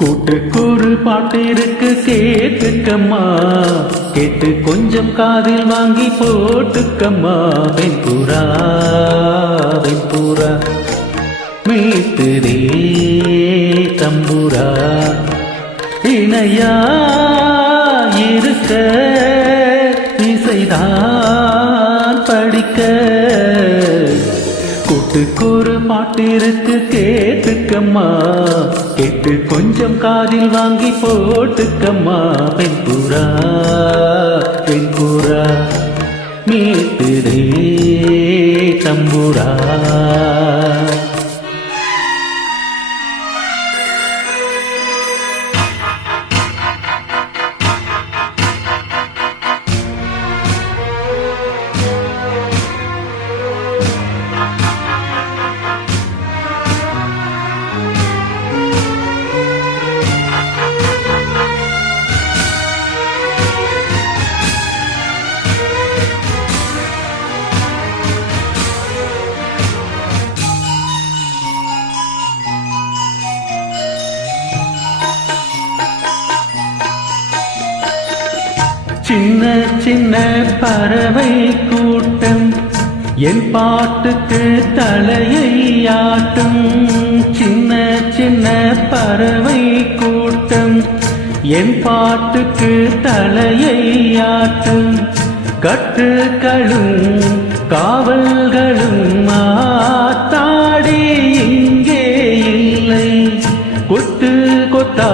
கூட்டுக்கூறு பாட்டிருக்கு கேட்டுக்கம்மா, கேட்டு கொஞ்சம் காதில் வாங்கி போட்டுக்கம்மா. வெண்புறா வெண்புறா மீட்டுதே தம்புரா, இணையா இருக்க இசைதான் படிக்க. கூட்டுக்கூறு பாட்டிருக்கு கேட்டுக்கம்மா, கேட்டு கொஞ்சம் காதில் வாங்கி போட்டுக்கம்மா. வெண்புறா வெண்புறா மீட்டுதே தம்புரா. சின்ன சின்ன பறவை கூட்டம் என் பாட்டுக்கு தலையை ஆட்டும். சின்ன சின்ன பறவை கூட்டம் என் பாட்டுக்கு தலையை ஆட்டும். கட்டுகளும் காவல்களும் மாத்தாடி இங்கே இல்லை. கொத்து கொத்தா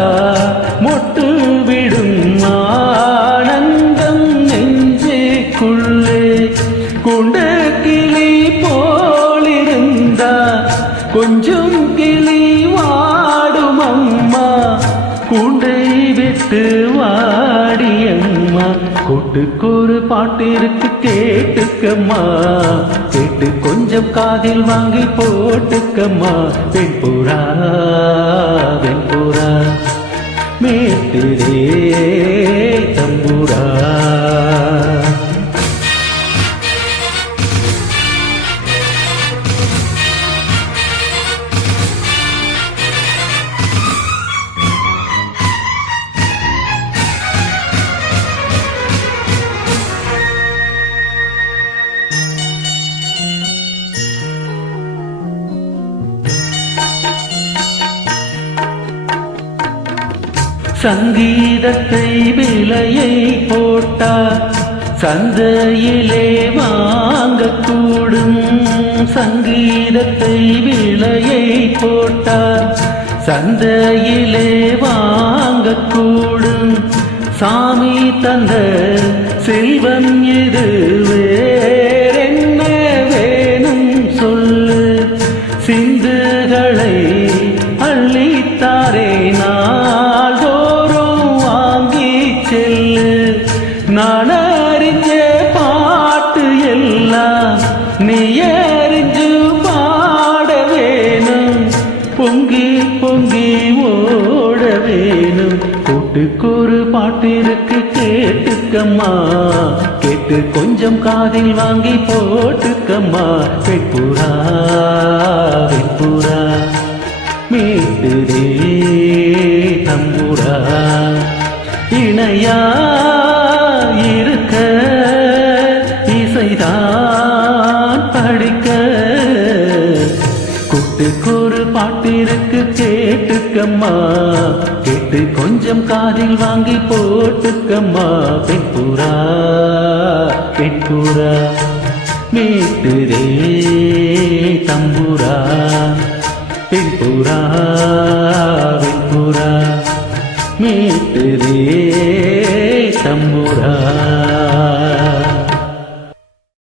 மொட்டு விடும் ஆனந்தம் நெஞ்சுக்குள்ளே. கொண்ட கிளி போலிருந்தா கொஞ்சம் கிளி வாடும் அம்மா, கூண்டை விட்டு வாடியம்மா. கூட்டுக்கூறு பாட்டிருக்கு கேட்டுக்கம்மா, கேட்டு கொஞ்சம் காதில் வாங்கி போட்டுக்கம்மா. வெண்புறா வெண்புறா மீட்டுதே தம்புரா. சங்கீதத்தை விலையை போட்டா சந்தையிலே வாங்கக்கூடும். சங்கீதத்தை விலையை போட்டா சந்தையிலே வாங்கக்கூடும். சாமி தந்த செல்வம் இது வேறென்ன வேணும் சொல்லு. சிந்துகளை அள்ளித்தாரே நாள்தோறும் வாங்கி செல்லு. நான் அறிஞ்ச பாட்டு எல்லாம் நீ அறிஞ்சு பாட வேணும். பொங்கி பொங்கி ஓட வேணும். கூட்டுக்கூறு பாட்டிருக்கு கேட்டுக்கம்மா, கேட்டு கொஞ்சம் காதில் வாங்கி போட்டுக்கம்மா. வெண்புறா வெண்புறா மீட்டுதே தம்புரா, இணையா இருக்க இசைதான் படிக்க. கூட்டுக்கூறு பாட்டிருக்கு கேட்டுக்கம்மா, கேட்டு கொஞ்சம் காதில் வாங்கி போட்டுக்கம்மா. வெண்புறா வெண்புறா மீட்டுதே தம்புரா. வெண்புறா வெண்புறா மீட்டுதே